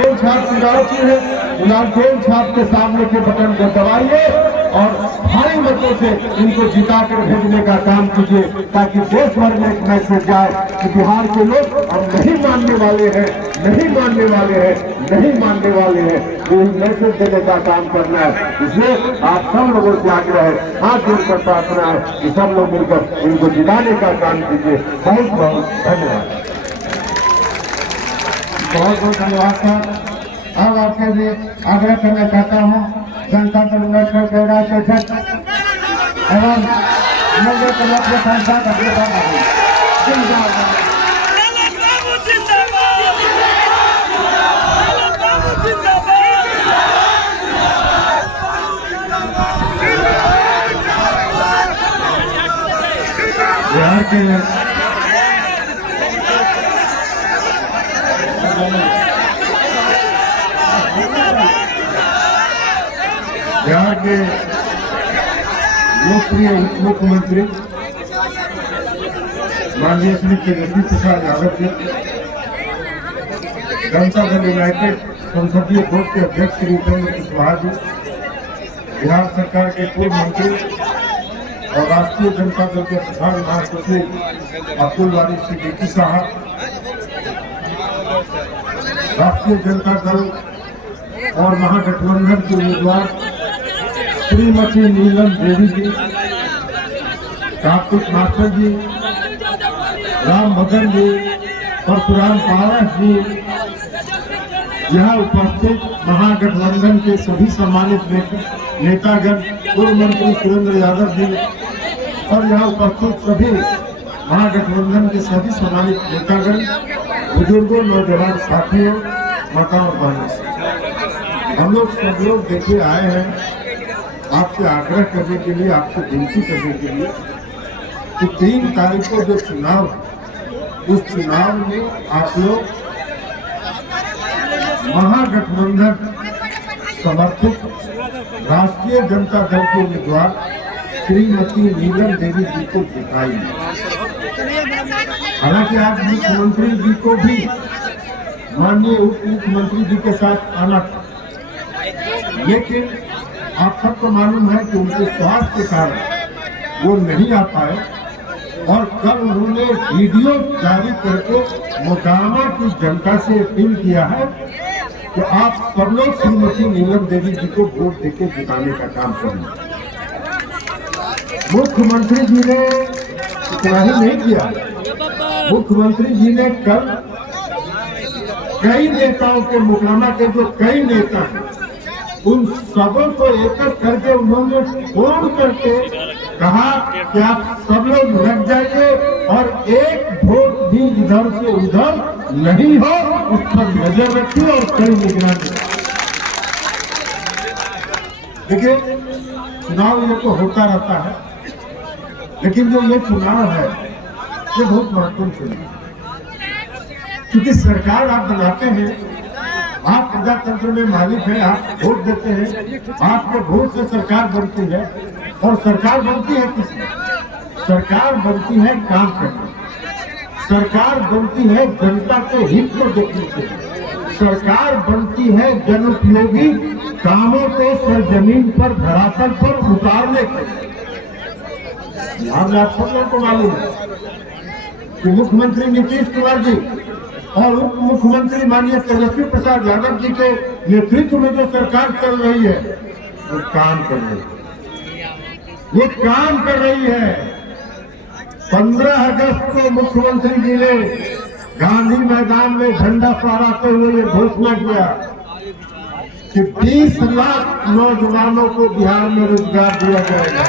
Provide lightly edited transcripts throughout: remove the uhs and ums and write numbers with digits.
छाप चुनाव की है, लालटेन छाप के सामने के बटन को दबाइए और भारी मतों से इनको जिताकर भेजने का काम कीजिए, ताकि देश भर में एक मैसेज जाए कि बिहार के लोग हम नहीं मानने वाले हैं, नहीं मानने वाले हैं, नहीं मानने वाले हैं। तो मैसेज देने का काम करना है। इसलिए आप सब लोगों से आग्रह है, हाथ जोड़कर प्रार्थना है कि सब लोग मिलकर इनको जिताने का काम कीजिए। बहुत बहुत धन्यवाद। बहुत बहुत धन्यवाद सर। अब आपके लिए आग्रह करना चाहता हूँ जनता दल यूनाइटेड के राज्य अध्यक्ष एवं नगर क्लब के सांसद अपने बिहार के बिहार के लोकप्रिय मुख्यमंत्री माननीय श्री तेजस्वी प्रसाद यादव जी, जनता दल यूनाइटेड संसदीय बोर्ड के अध्यक्ष श्री उपेंद्र कुशवाहा जी, बिहार सरकार के पूर्व मंत्री और राष्ट्रीय जनता दल के प्रधान महासचिव अब्दुल वारी सिद्दीकी साहब, राष्ट्रीय जनता दल और महागठबंधन के उम्मीदवार श्रीमती नीलम देवी जी, कार्तिक मास्टर जी, राम भगन जी, परशुराम पारस जी, यहाँ उपस्थित महागठबंधन के सभी सम्मानित नेतागण, पूर्व मंत्री सुरेंद्र यादव जी और यहाँ उपस्थित सभी महागठबंधन के सभी सम्मानित नेतागण, बुजुर्गों, नौजवान साथियों, माताओं और बहनों, हम लोग सब लोग देखिए आए हैं आपसे आग्रह करने के लिए, आपसे विनती करने के लिए कि 3 तारीख को जो चुनाव, उस चुनाव में आप लोग महागठबंधन समर्थित राष्ट्रीय जनता दल के उम्मीदवार श्रीमती नीलम देवी जी को जिताइए। हालांकि आज मुख्यमंत्री जी को भी माननीय उप मुख्यमंत्री जी के साथ आना था, लेकिन आप सबको मालूम है कि उनके स्वास्थ्य के कारण वो नहीं आ पाए और कल उन्होंने वीडियो जारी करके मोकामा की जनता से अपील किया है कि आप सब लोग श्रीमती नीलम देवी जी को वोट देके जिताने का काम करें। मुख्यमंत्री जी ने इतना ही नहीं किया, मुख्यमंत्री जी ने कल कई नेताओं के, मोकामा के जो कई नेता हैं, उन सबों को एकत्र करके उन्होंने फोन करके कहा कि आप सब लोग लग जाइए और एक वोट भी इधर से उधर नहीं हो, उस पर नजर रखिए और कई निगरानी। देखिए चुनाव ये तो होता रहता है, लेकिन जो ये चुनाव है ये बहुत महत्वपूर्ण चुनाव है, क्योंकि सरकार आप बनाते हैं, आप प्रजातंत्र में मालिक हैं, आप वोट देते हैं, आपके वोट से सरकार बनती है। और सरकार बनती है किसमें? सरकार बनती है काम करने, सरकार बनती है जनता के हित को देखने के लिए, सरकार बनती है जनोपयोगी कामों को सरजमीन पर, धरातल पर उतारने के लिए। आप सब लोगों को मालूम है कि मुख्यमंत्री नीतीश कुमार जी और उप मुख्यमंत्री माननीय तेजस्वी प्रसाद यादव जी के नेतृत्व में जो सरकार चल रही है वो काम कर रही है, वो काम कर रही है। 15 अगस्त को मुख्यमंत्री जी ने गांधी मैदान में झंडा फहराते हुए ये घोषणा किया कि 20 लाख नौजवानों को बिहार में रोजगार दिया जाएगा।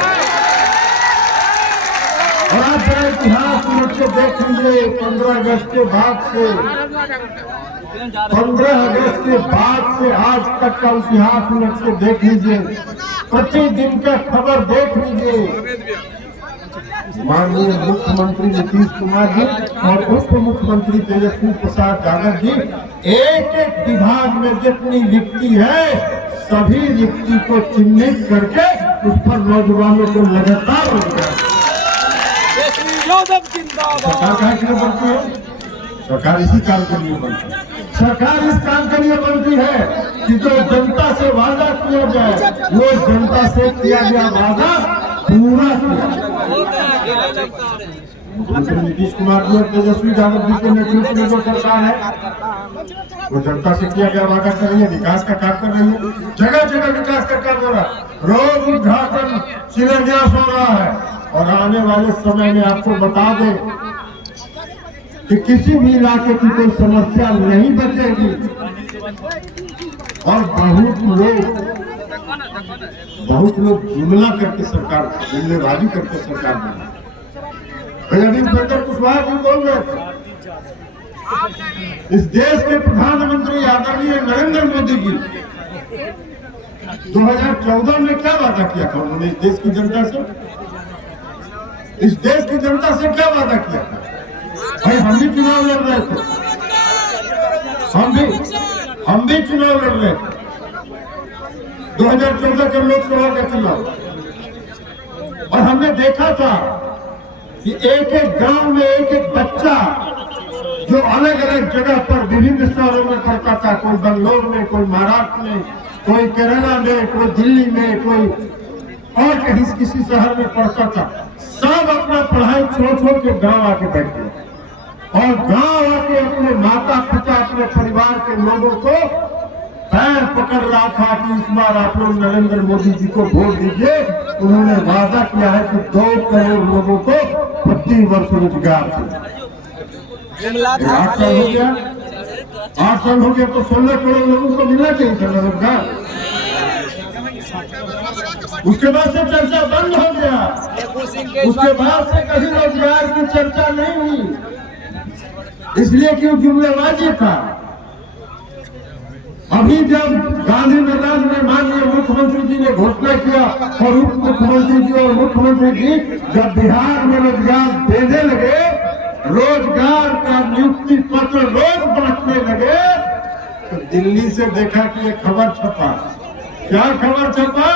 और आप जरा इतिहास में देख लीजिए, 15 अगस्त के बाद से 15 अगस्त के बाद से आज तक का इतिहास में से देख लीजिए, प्रतिदिन का खबर देख लीजिए। माननीय मुख्यमंत्री नीतीश कुमार जी और उप मुख्यमंत्री तेजस्वी प्रसाद यादव जी एक एक विभाग में जितनी रिक्ति है, सभी रिक्ति को चिन्हित करके उस पर नौजवानों को लगातार रोजगार। सरकार काहे के लिए बनती है? सरकार इसी काम के लिए बनती है। सरकार इस काम के लिए बनती है कि जो जनता से वादा किया जाए वो जनता से किया गया वादा पूरा किया। मुख्यमंत्री नीतीश कुमार जी और तेजस्वी यादव जी के नेतृत्व में जो सरकार है वो जनता से किया गया वादा कर रही है, विकास का काम कर रही है, जगह जगह विकास का काम हो रहा है, रोज उद्घाटन शिलान्यास हो रहा है। और आने वाले समय में आपको बता दें कि किसी भी इलाके की कोई समस्या नहीं बचेगी। और बहुत लोग जुमला करके सरकार, जुमलेबाजी करके सरकार बना। अभी उपेंद्र कुशवाहा जी बोल रहे थे, इस देश के प्रधानमंत्री आदरणीय नरेंद्र मोदी जी 2014 में क्या वादा किया था उन्होंने इस देश की जनता से? इस देश की जनता से क्या वादा किया था? भाई हम भी चुनाव लड़ रहे थे, हम भी चुनाव लड़ रहे थे 2014 के लोकसभा का चुनाव। और हमने देखा था कि एक एक गांव में एक एक बच्चा जो अलग अलग जगह पर विभिन्न शहरों में पढ़ता था, कोई बंगलोर में, कोई महाराष्ट्र में, कोई केरला में, कोई दिल्ली में, कोई और कहीं किसी शहर में पढ़ता था, सब अपना पढ़ाई छोड़ के गांव आके बैठ गए और गांव आके अपने माता पिता, अपने परिवार के लोगों को पैर पकड़ रहा था कि इस बार आप लोग नरेंद्र मोदी जी को वोट दीजिए। उन्होंने वादा किया है कि 2 करोड़ लोगों को प्रति वर्ष रोजगार दें। 8 साल हो गया, 8 साल हो गया तो 16 करोड़ लोगों को मिलना चाहिए था रोजगार। उसके बाद से चर्चा बंद हो गया, उसके बाद से कहीं रोजगार की चर्चा नहीं हुई, इसलिए कि जुमलेबाजी था। अभी जब गांधी मैदान में माननीय मुख्यमंत्री जी ने घोषणा किया और उप मुख्यमंत्री जी और मुख्यमंत्री जी जब बिहार में रोजगार देने लगे, रोजगार का नियुक्ति पत्र रोज बांटने लगे, तो दिल्ली से देखा कि एक खबर छपा। क्या खबर छपा?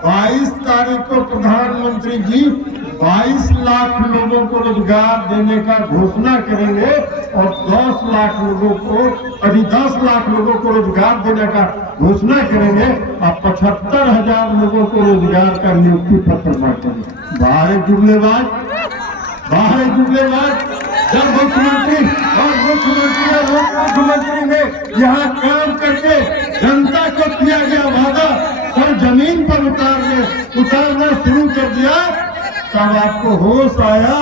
22 तारीख को प्रधानमंत्री जी 22 लाख लोगों को रोजगार देने का घोषणा करेंगे और 10 लाख लोगों को, अभी 10 लाख लोगों को रोजगार देने का घोषणा करेंगे और 75,000 लोगों को रोजगार का नियुक्ति पत्र बांटेंगे। बाहर जुमलेबाज, बाहर जुमलेबाज। जब मुख्यमंत्री और मुख्यमंत्री ने यहाँ काम करके जनता को किया गया वादा सर जमीन पर उतारना शुरू कर दिया, तब आपको होश आया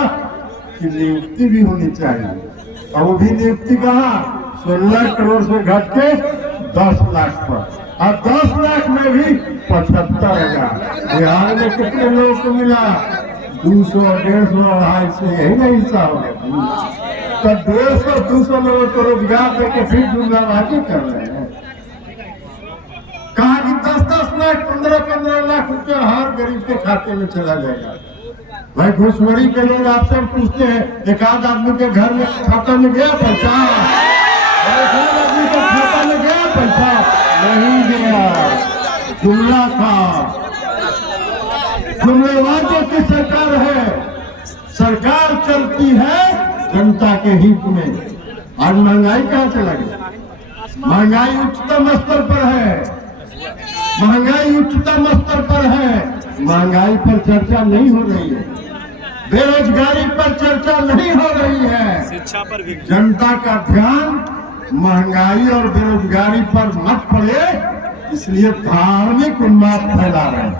कि नियुक्ति भी होनी चाहिए। और वो भी नियुक्ति कहाँ? 16 करोड़ से घट के 10 लाख पर, और 10 लाख में भी 75,000। बिहार में कितने लोगों को मिला? 200, 150, 250, यही नहीं हिसाब है। तो 150, 200 लोगों को रोजगार देके फिर जुमलाबाजी कर रहे हैं। कहा कि 10-10 लाख, 15-15 लाख रुपया हर गरीब के खाते में चला जाएगा। भाई घुसखोरी के लोग आपसे पूछते हैं, एक आध आदमी के घर में खाता में गया पैसा? आदमी के खाता में गया पैसा? नहीं गया, जुमला था। जुमलेबाजों की सरकार है, सरकार चलती है जनता के हित में। आज महंगाई कहाँ चला गया? महंगाई उच्चतम स्तर पर है, महंगाई उच्चतम स्तर पर है। महंगाई पर चर्चा नहीं हो रही है, बेरोजगारी पर चर्चा नहीं हो रही है। शिक्षा पर भी जनता का ध्यान महंगाई और बेरोजगारी पर मत पड़े, इसलिए धार्मिक उन्माद फैला रहे हैं,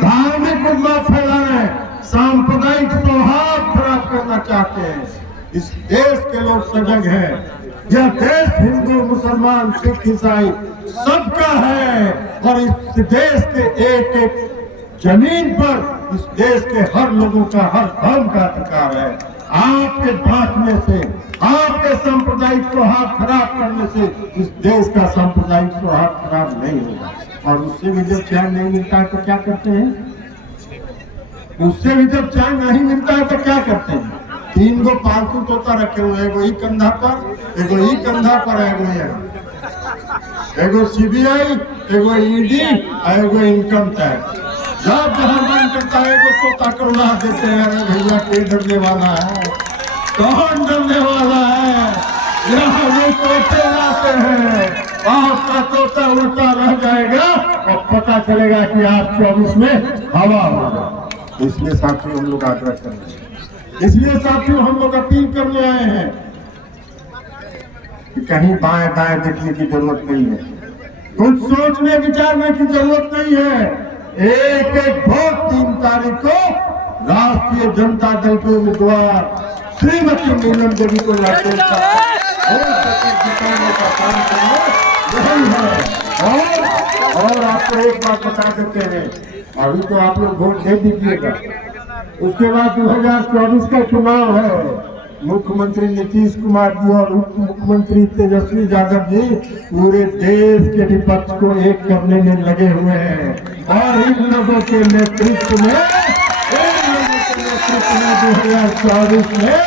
धार्मिक उन्माद फैला रहे हैं, सांप्रदायिक सौहार्द खराब करना चाहते हैं। इस देश के लोग सजग हैं। यह देश हिंदू, मुसलमान, सिख, ईसाई सबका है और इस देश के एक एक जमीन पर इस देश के हर लोगों का, हर धर्म का अधिकार है। आपके बांटने से, आपके सांप्रदायिक सौहार्द खराब करने से इस देश का सांप्रदायिक सौहार्द खराब नहीं होगा। और उससे भी जब चैन नहीं मिलता है तो क्या करते हैं? उससे भी जब चैन नहीं मिलता है तो क्या करते हैं? 3 गो पालतू तोता रखे हुए हैं, एगो ई कंधा पर, एगो ई कंधा पर, एगो सीबीआई, एगो ईडी, एगो इनकम टैक्स। जब जहां मन करता है एगो तोता को उड़ा देते हैं। अरे भैया के डरने वाला है? कौन डरने वाला है? यहाँ वो तोते आते हैं, आपका तोता उड़ता रह जाएगा और पता चलेगा कि आप 24 में हवा होगा। इसलिए साथियों हम लोग आग्रह कर रहे हैं, इसलिए साथियों हम लोग अपील करने आए हैं कि कहीं बाएं दाएं देखने की जरूरत नहीं है, कुछ सोचने विचारने की जरूरत नहीं है। एक एक वोट 3 तारीख को राष्ट्रीय जनता दल के उम्मीदवार श्रीमती नीलम देवी को जिताने का काम करना यही है। और आपको एक बात बता देते हैं, अभी तो आप लोग वोट दे दीजिएगा, उसके बाद 2024 का चुनाव है। मुख्यमंत्री नीतीश कुमार जी और उप मुख्यमंत्री तेजस्वी यादव जी पूरे देश के विपक्ष को एक करने में लगे हुए हैं और इन लोगों के नेतृत्व में 2024 में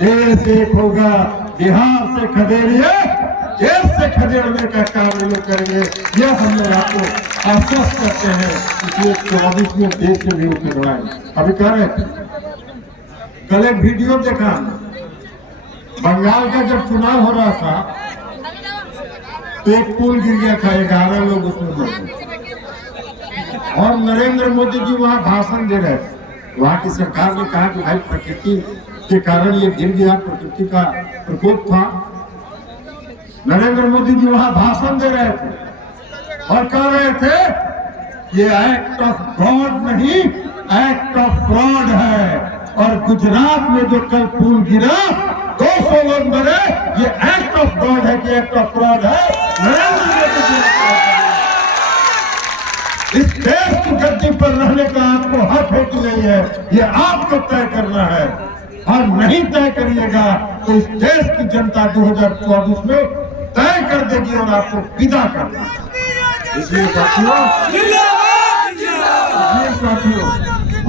देश एक होगा। बिहार से खदेड़िए, देश से खदेड़ने का काम ये लोग करेंगे, यह हम लोग आपको आश्वस्त करते हैं। इसलिए 24 में देश से भी उठवाएं। अभी कह रहे थे, कल एक वीडियो देखा, बंगाल का जब चुनाव हो रहा था तो एक पुल गिर गया था, 11 लोग उसमें मर गए और नरेंद्र मोदी जी वहां भाषण दे रहे थे। वहां की सरकार ने कहा कि भाई प्रकृति के कारण ये गिर गया, प्रकृति का प्रकोप था। नरेंद्र मोदी जी वहां भाषण दे रहे थे और कह रहे थे ये एक्ट ऑफ गॉड नहीं, एक्ट ऑफ फ्रॉड है। और गुजरात में जो कल पुल गिरा, 200 लोग मरे, ये एक्ट ऑफ गॉड है कि एक्ट ऑफ फ्रॉड है? नरेंद्र मोदी जी इस देश की गद्दी पर रहने का आपको हक है कि नहीं है, ये आपको तय करना है। और नहीं तय करिएगा तो इस देश की जनता 2024 में तय कर देगी और आपको विदा कर देगी। इसलिए साथियों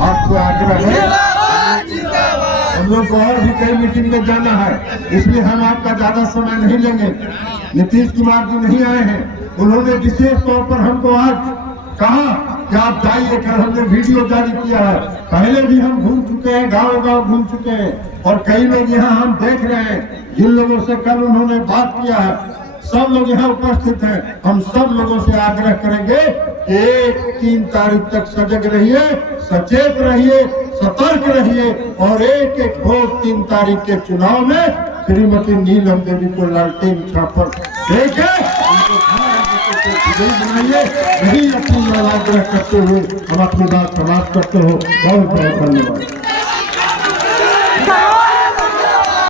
आपको आग्रह है, हम लोग को और भी कई मीटिंग में जाना है, इसलिए हम आपका ज्यादा समय नहीं लेंगे। नीतीश कुमार जी नहीं आए हैं, उन्होंने विशेष तौर पर हमको आज कहा कि आप जाइए, कल हमने वीडियो जारी किया है। पहले भी हम घूम चुके हैं, गांव गांव घूम चुके हैं और कई लोग यहाँ हम देख रहे हैं, जिन लोगों से कल उन्होंने बात किया है, सब लोग यहाँ उपस्थित हैं। हम सब लोगों से आग्रह करेंगे कि 3 तारीख तक सजग रहिए, सचेत रहिए, सतर्क रहिए और एक एक वोट 3 तारीख के चुनाव में श्रीमती नीलम देवी को लालटेन छापर देके उनको बनाइए। यही अपनी आग्रह करते हुए हम अपनी बात समाप्त करते हो। बहुत बहुत धन्यवाद।